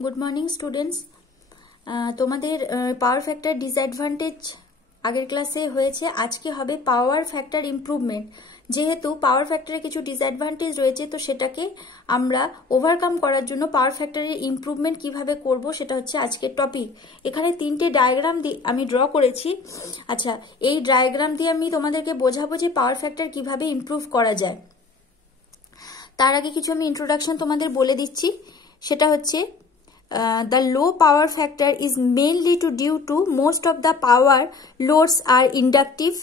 Good morning students. তোমাদের power factor disadvantage আগের ক্লাসে হয়েছে, আজকে হবে পাওয়ার ফ্যাক্টর ইমপ্রুভমেন্ট। যেহেতু পাওয়ার ফ্যাক্টরে কিছু ডিসঅ্যাডভান্টেজ রয়েছে, তো সেটাকে আমরা ওভারকাম করার জন্য পাওয়ার ফ্যাক্টরের ইমপ্রুভমেন্ট কিভাবে করব সেটা হচ্ছে আজকের টপিক। এখানে তিনটে ডায়াগ্রাম আমি ড্র করেছি। আচ্ছা, এই ডায়াগ্রাম দিয়ে আমি তোমাদেরকে বোঝাবো যে পাওয়ার ফ্যাক্টর কিভাবে ইমপ্রুভ করা যায়। তার আগে কিছু আমি ইন্ট্রোডাকশন তোমাদের বলে দিচ্ছি। সেটা হচ্ছে the low power factor is mainly due to most of the power loads are inductive,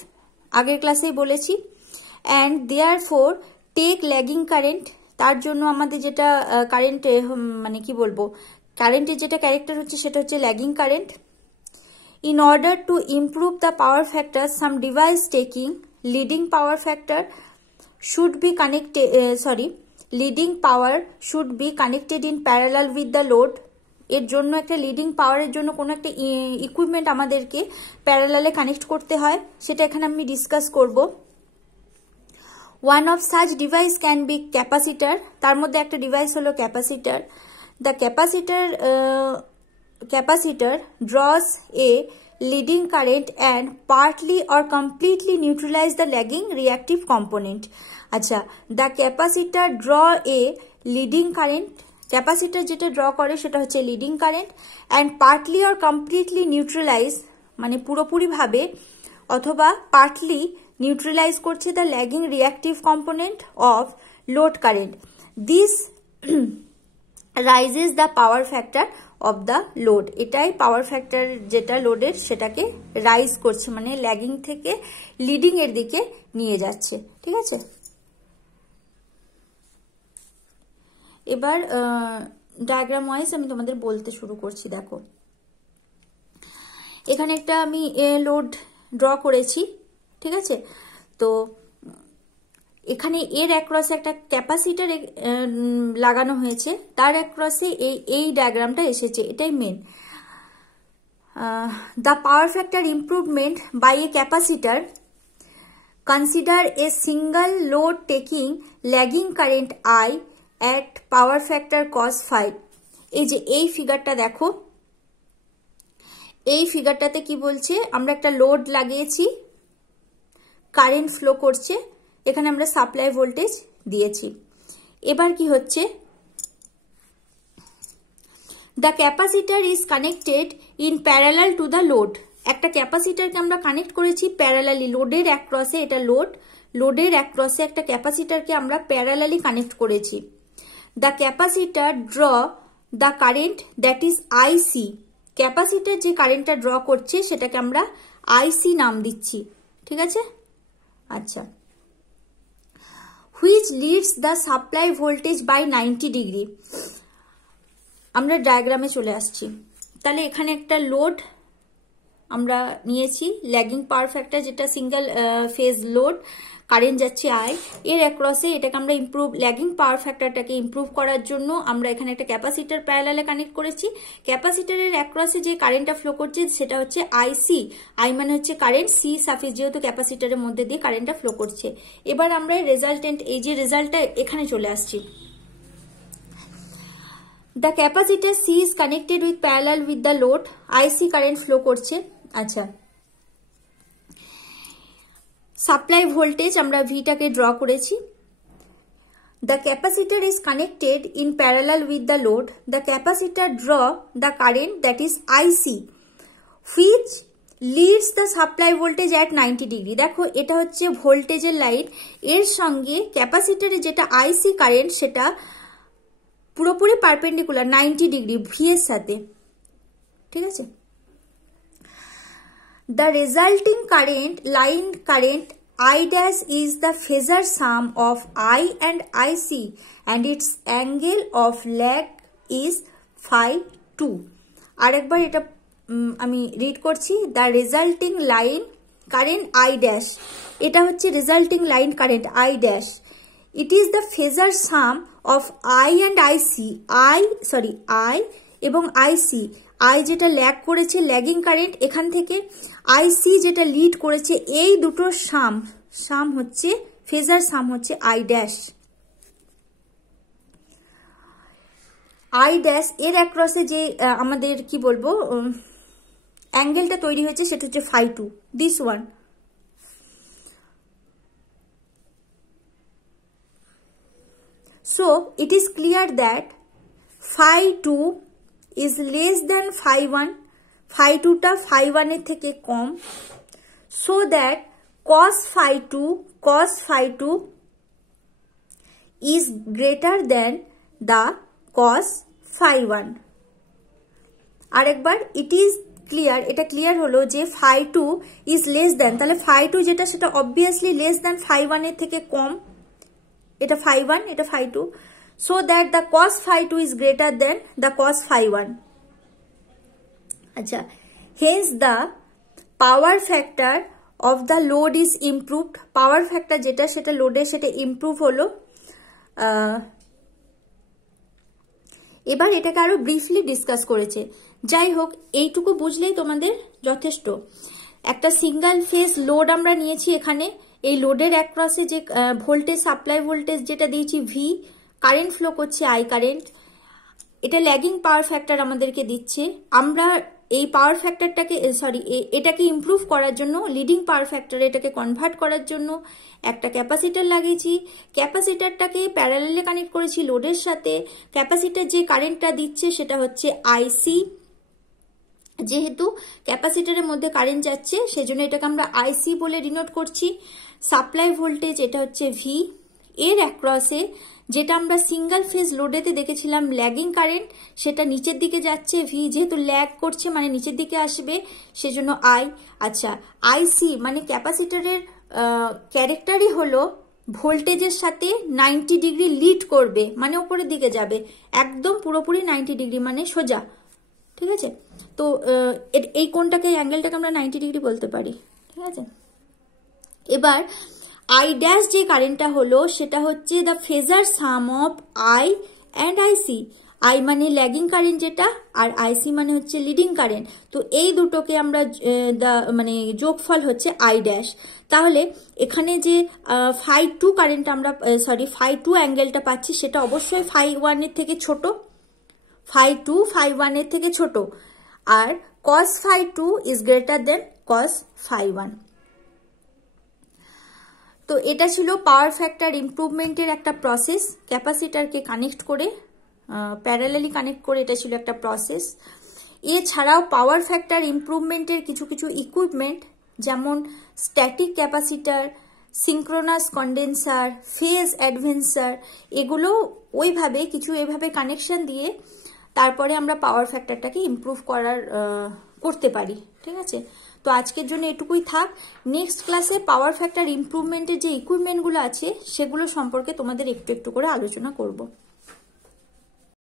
আগের ক্লাসেই বলেছি, and therefore take lagging current। তার জন্য আমাদের যেটা কারেন্ট মানে কি বলবো, কারেন্টের যেটা ক্যারেক্টার হচ্ছে সেটা হচ্ছে lagging current. In order to improve the power factor, some device taking leading power factor should be connected leading power should be connected in parallel with the load। এর জন্য একটা লিডিং পাওয়ারের জন্য কোনো একটা ইকুইপমেন্ট আমাদেরকে প্যারালালে কানেক্ট করতে হয়, সেটা এখানে আমি ডিসকাস করব। One of such device can be capacitor, তার মধ্যে একটা ডিভাইস হলো capacitor. The capacitor draws A leading current and partly or completely neutralize the lagging reactive component। আচ্ছা, the capacitor draw a leading current, capacitor যেটা draw করে সেটা হচ্ছে leading current, and partly or completely neutralise মানে পুরোপুরিভাবে অথবা partly neutralise করছে the lagging reactive component of load current. This rises the power factor of the load. এটাই power factor যেটা লোডের সেটাকে রাইজ করছে, মানে ল্যাগিং থেকে লিডিং এর দিকে নিয়ে যাচ্ছে। ঠিক আছে, এবার ডায়াগ্রাম ওয়াইজ আমি তোমাদের বলতে শুরু করছি। দেখো, এখানে একটা আমি লোড ড্র করেছি। ঠিক আছে, তো এখানে এর অ্যাক্রসে একটা ক্যাপাসিটার লাগানো হয়েছে, তার অ্যাক্রসে এই ডায়াগ্রামটা এসেছে, এটাই main. The power factor improvement by a capacitor consider a single load taking lagging current I at power factor cos 5। এই যে এই ফিগারটা দেখো, এই ফিগারটাতে কি বলছে, আমরা একটা লোড লাগিয়েছি, কারেন্ট ফ্লো করছে, এখানে আমরা সাপ্লাই ভোল্টেজ দিয়েছি। এবার কি হচ্ছে, the capacitor is connected in parallel to the load. একটা ক্যাপাসিটারকে আমরা কানেক্ট করেছি প্যারালালি, লোডের অ্যাক্রসে, এটা লোডের অ্যাক্রসে একটা ক্যাপাসিটারকে আমরা প্যারালালি কানেক্ট করেছি। The capacitor draw the current that is IC। Capacitor যে কারেন্টটা ড্র করছে সেটাকে আমরা IC নাম দিচ্ছি। ঠিক আছে, আচ্ছা, which leads the supply voltage by 90 degree. আমরা ডায়াগ্রামে চলে আসছি। তাহলে এখানে একটা লোড আমরা নিয়েছি, ল্যাগিং পাওয়ার ফ্যাক্টর যেটা সিঙ্গেল ফেজ লোড, কারেন্ট যাচ্ছে আই, এর অ্যাক্রসে এটাকে আমরা ল্যাগিং পাওয়ার ফ্যাক্টরটাকে ইমপ্রুভ করার জন্য আমরা এখানে একটা ক্যাপাসিটার প্যারালালে কানেক্ট করেছি। ক্যাপাসিটারের অ্যাক্রসে যে কারেন্টটা ফ্লো করছে সেটা হচ্ছে আইসি, আই মানে হচ্ছে কারেন্ট, সি সাফিক্স যেহেতু ক্যাপাসিটারের মধ্যে দিয়ে কারেন্টটা ফ্লো করছে। এবার আমরা রেজাল্টেন্ট, এই যে রেজাল্টটা এখানে চলে আসছি। The capacitor C is connected with parallel with the load, IC current flow করছে। আচ্ছা, সাপ্লাই ভোল্টেজ আমরা ভিটাকে ড্র করেছি। The capacitor is connected in parallel with the load, the capacitor draw the current that is IC which leads the supply voltage at 90 degree. দেখো, এটা হচ্ছে ভোল্টেজের line, এর সঙ্গে ক্যাপাসিটারে যেটা আইসি কারেন্ট সেটা পুরোপুরি পারপেন্ডিকুলার 90 ডিগ্রি ভি এর সাথে। ঠিক আছে, the resulting current, line current I dash is the phasor sum of I and IC and its angle of lag is phi 2। আরেকবার এটা আমি রিড করছি, the resulting line current I dash, এটা হচ্ছে resulting line current I dash, it is the phasor sum of I and IC, I এবং IC, I যেটা lag করেছে lagging current, এখান থেকে আইসি যেটা লিড করেছে, এই দুটো সাম হচ্ছে ফেজার সাম হচ্ছে আই ড্যাশ। আই ড্যাশ এর অ্যাক্রসে যে আমাদের কি বলবো অ্যাঙ্গেলটা তৈরি হয়েছে সেটা হচ্ছে phi 2, this one. So it is clear that phi 2 is less than phi 1, phi 2টা phi 1 এর থেকে কম, so that cos phi 2 is greater than the cos phi 1। আরেকবার it is clear, এটা ক্লিয়ার হলো যে phi 2 is less than, তাহলে phi 2 যেটা সেটা obviously less than phi 1 এর থেকে কম, এটা phi 1 এটা phi 2, so that the cos phi 2 is greater than the cos phi 1। আচ্ছা, hence the power factor of the load is improved, power factor যেটা সেটা লোডে সেটা ইমপ্রুভ হলো। এবার এটাকে আরো ব্রিফলি ডিসকাস করেছে। যাই হোক, এইটুকু বুঝলেই তোমাদের যথেষ্ট। একটা সিঙ্গেল ফেজ লোড আমরা নিয়েছি এখানে, এই লোডের অ্যাক্রসে যে ভোল্টেজ সাপ্লাই ভোল্টেজ যেটা দিয়েছি ভি, কারেন্ট ফ্লো করছে আই কারেন্ট, এটা ল্যাগিং পাওয়ার ফ্যাক্টর আমাদেরকে দিচ্ছে। আমরা এই পাওয়ার ফ্যাক্টরটাকে এটাকে ইমপ্রুভ করার জন্য, লিডিং পাওয়ার ফ্যাক্টরে এটাকে কনভার্ট করার জন্য একটা ক্যাপাসিটার লাগিয়েছি। ক্যাপাসিটারটাকে প্যারালালে কানেক্ট করেছি লোডের সাথে। ক্যাপাসিটার যে কারেন্টটা দিচ্ছে সেটা হচ্ছে আইসি, যেহেতু ক্যাপাসিটারের মধ্যে কারেন্ট যাচ্ছে সেজন্য এটাকে আমরা আইসি বলে ডিনোট করছি। সাপ্লাই ভোল্টেজ এটা হচ্ছে ভি, এর অ্যাক্রসে যেটা আমরা সিঙ্গেল ফেজ লোডেতে দেখেছিলাম ল্যাগিং কারেন্ট, সেটা নিচের দিকে যাচ্ছে ভি, যেহেতু ল্যাগ করছে মানে নিচের দিকে আসবে সেজন্য আই। আচ্ছা, আইসি মানে ক্যাপাসিটারের ক্যারেক্টারই হলো ভোল্টেজের সাথে 90 ডিগ্রি লিড করবে, মানে উপরের দিকে যাবে, একদম পুরোপুরি 90 ডিগ্রি মানে সোজা, ঠিক আছে। তো এই কোণটাকে অ্যাঙ্গেলটাকে আমরা 90 ডিগ্রি বলতে পারি, ঠিক আছে। এবার আই ড্যাশ যে কারেন্টটা হলো সেটা হচ্ছে the phasor some of I and IC. I মানে ল্যাগিং কারেন্ট যেটা, আর আইসি মানে হচ্ছে লিডিং কারেন্ট। তো এই দুটোকে আমরা মানে যোগফল হচ্ছে আই ড্যাশ। তাহলে এখানে যে phi 2 কারেন্ট আমরা phi 2 অ্যাঙ্গেলটা পাচ্ছি সেটা অবশ্যই phi 1 এর থেকে ছোট, phi 2 phi 1 এর থেকে ছোট, আর cos phi 2 is greater than cos phi 1। তো এটা ছিল পাওয়ার ফ্যাক্টর ইমপ্রুভমেন্টের একটা প্রসেস, ক্যাপাসিটারকে কানেক্ট করে প্যারালালি কানেক্ট করে, এটা ছিল একটা প্রসেস। এছাড়াও পাওয়ার ফ্যাক্টর ইমপ্রুভমেন্টের কিছু কিছু ইকুইপমেন্ট যেমন static capacitor, synchronous condenser, phase advancer, এগুলো ওইভাবে কিছু এভাবে কানেকশন দিয়ে তারপরে আমরা পাওয়ার ফ্যাক্টরটাকে ইমপ্রুভ করতে পারি, ঠিক আছে। তো আজকের জন্য এটুকুই থাক। নেক্সট ক্লাসে পাওয়ার ফ্যাক্টর ইমপ্রুভমেন্টের যে ইকুইপমেন্টগুলো আছে সেগুলো সম্পর্কে তোমাদের একটু একটু করে আলোচনা করব।